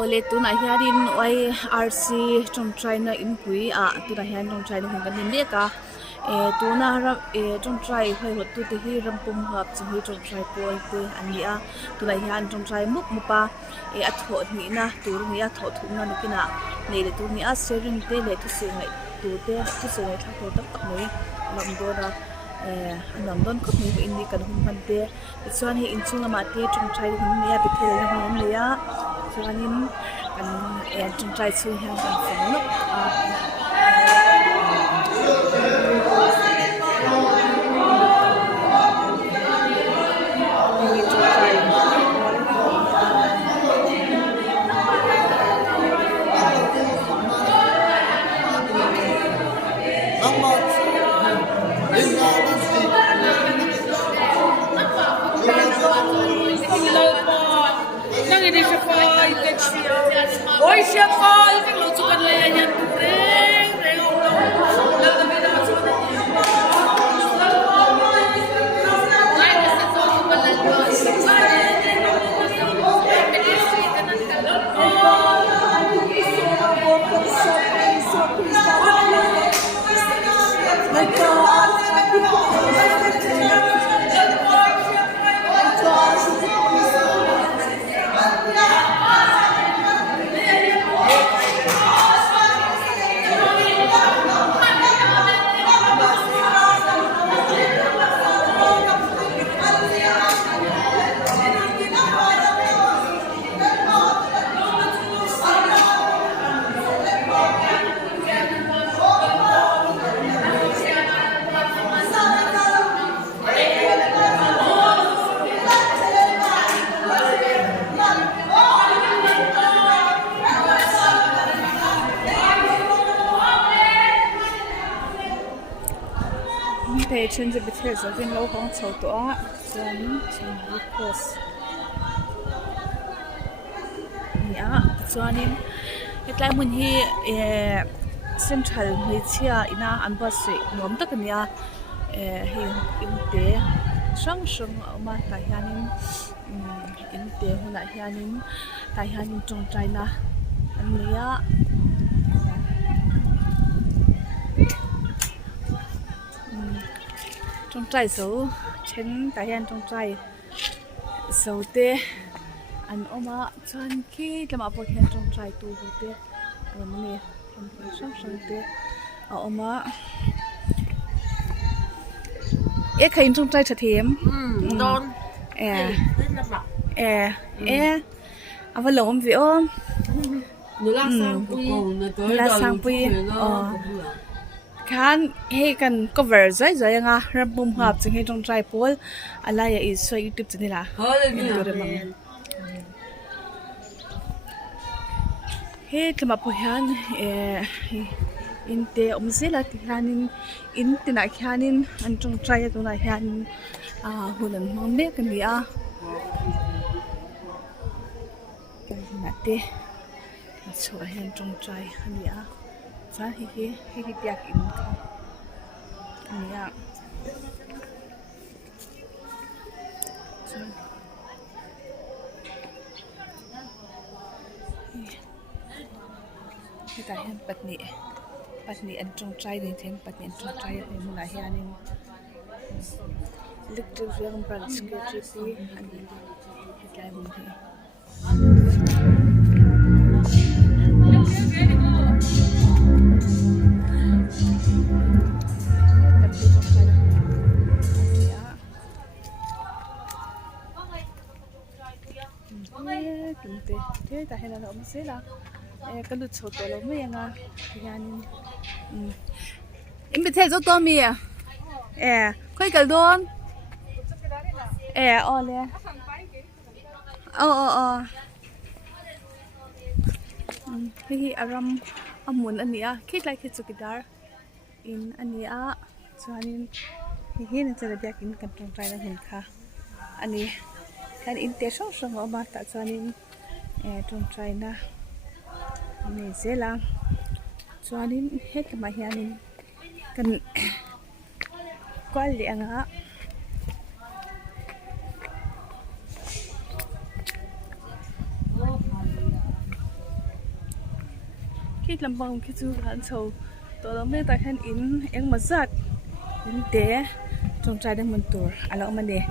ole tu na hianin oi RC ṭawngṭaina inpui a tu na hian ṭawngṭaina hun kan nin leka tu na ṭawngṭai hoi hot tu te hi Rampumhuap chu hi ṭawngṭaipawl te an ni a tu na hian ṭawngṭai mupa a thaw ni na tur ni a thaw thum na nikina nei le tu ni a sharing te le tu se ngai tu te tu se ngai thaw tak tak nei lam do na anam don khop ni in ni kan hun man te chuan hi inchunga ma te ṭawngṭai hun ni a Bethel na hun le a chuanin kan ṭawngṭai chu hian kan fang lok Ôi xe coi cái lỗ chụp lên nhận reng reng ông đâu là tụi mình đã chụp được nhiều lại cái sẽ cho chụp lên rồi Pe chen je Bethel zo tin lo hong chho to a chuanin chawhngei cross ni a chuanin hetlai mun hi central hmeichhia ina an bus sei nuam tak ania hei inte sang ma ta hianin inte huna hianin ta hianin ṭawngṭaina an nia ṭawngṭai zo chen ta hian ṭawngṭai zo te an oma chuan khi tlama pawh hian ṭawngṭai tu hu te an ni hrang hrang te a oma khain ṭawngṭai thathem don avalom vi om nula sang pui kan he kan cover zai anga Rampumhuap chung he ṭawngṭaipawl alaya is so YouTube channel a he tlama pawh hian inte omzela ti hianin in tina hianin an ṭawngṭai tuna hianin hunan hmang mek ani a kan na te chu hian ṭawngṭai ani a cha hi piak in ani a ta hian patni an ṭawngṭai ni them patni an ṭawngṭai ni mula hianin electric vehicle branch secretary ani hetlai mun hi thế ta hay là nó sẽ là cái lụt sầu tổ lắm mấy anh à hianin em bị thế rất to mi à khơi cả đôn nè cái aram amun anh à khi lại khi chụp guitar in anh à cho anh hi nên sẽ là việc in cần trong trái là hình kha anh kan inte song oma ta chuanin ṭawngṭai na nei zela chuanin hetlama hianin kan kwal le anga คิดลำบากคิดจูหันโชว์ตัวเราไม่แต่แค่อินเอ็งมาจัดอินเดะจงใจดังมันตัวอะไรออกมาเนี่ย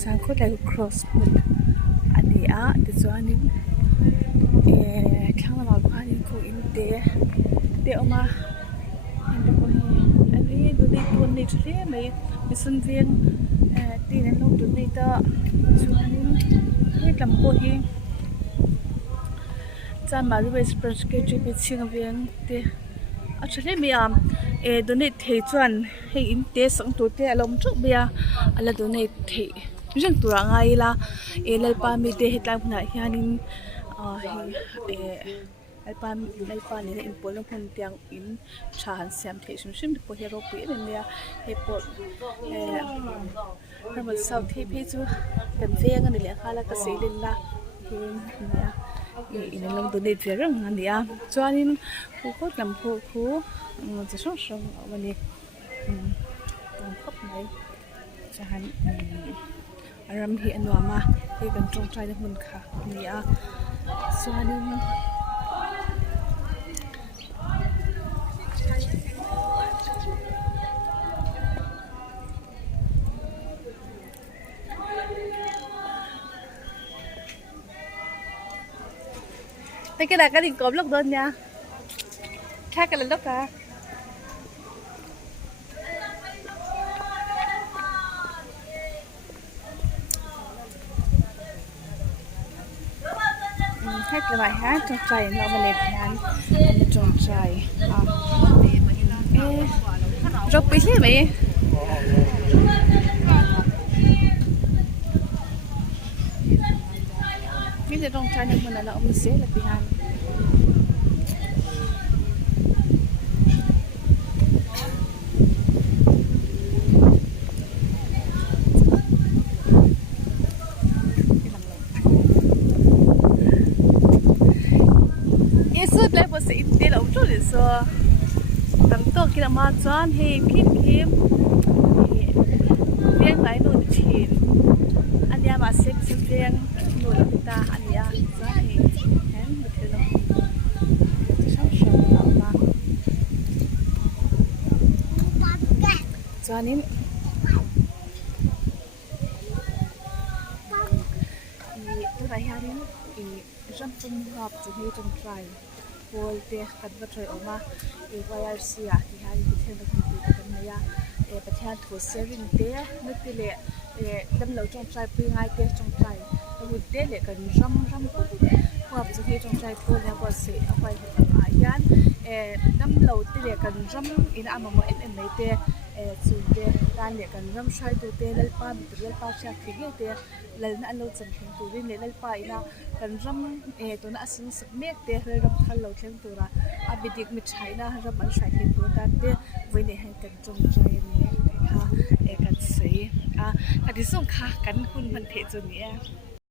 ช่างโคตรเลยครอสหมดอันนี้เดี๋ยวจะอันนี้ข้างหลังว่านี่คงอินเดะเดี๋ยวออกมาอันเดียวก็อันนี้ดูดีตัวนี้จะเรียกไม่สนเวียนตีนั้นลงตัวนี้ต่อส่วนนี้นี่ลำโพงจานมาดูเป็นสเปรย์สเกจเป็นเชียงเวียนเดะอาจจะเรียกมีตัวนี้เทจวนให้อินเดะสังตัวเดะลมจุกเบียอะไรตัวนี้เทยังตัวง่ายละเลปามีเดะเหตุการณ์ขนาดนี้นินเลปานี่อินโพลงคนเตียงอินชาหันเสียมเทชิมพอเฮโรปีเนี่ยเฮปอเราเหมือนสาวที่พี่จูเป็นเฟียงกันนี่แหละค่ะแล้วก็เสียลินละเฮเนี่ยอินลงตัวนี้เรื่องอันนี้จวนนี้ผู้คนลำผู้จะช่วงวันนี้ตอนพบไหนจะหันอารมณ์ที่อันว่ามาให้กันตรงใจในมุนค่ะนี่จวนนี้แต่กระดาษกระดิ่งกบลูกโดนเนี่ยแค่กันเลยลูกค่ะให้กระดาษฮะจงใจเรามาเล่นนั้นจงใจรบไปใช่ไหมนี่จะต้องใช้ในมือเราเอามือเสียเลยพี่ฮันสุดเลยบอสอินเดียเราจุดเลยสัวตั้งโต๊ะกินมาจานเฮคิมเลี้ยงไหลนูนชีนอันนี้มาเซ็กซ์เลี้ยงนูนตาอันนี้จานเฮเห็นบุตรเราช่างชมเรามาจานนี้ตัวไหนฮะนี่รำจุ่มหอบจุ่มให้จุ่มใจโวยเตะกันก็ช่วยออกมาYRCที่ฮาริบิเทนกับคุณกันมาประเทศทัวเซรินเตะนึกที่เละดำเหลาจุ่มใจปีง่ายเตะจุ่มใจหุ่นเตะเละกันรำหอบจุ่มให้จุ่มใจทัวเนี่ยก็เสียเอาไปยันดำเหลาที่เละกันรำอินอามาโมไม่เตะจุดเตะการเละกันรำใช้ตัวเตะเล่ป้าบิดเล่ป้าเชือกที่เตะเล่นอันเราจำเป็นตัวนี้เล่ป้าอินะกันรำตัวนั้นสิ่งสักเมฆเตะเรื่องขันเราเชื่อตัวละอาบิดิกมิดใช้นะรำอันใช้ที่ตัวการเตะไว้ในแห่งกันจงใจนี่ค่ะกันเสียกันที่ส่งค่ะกันคุณพันเทจุนี้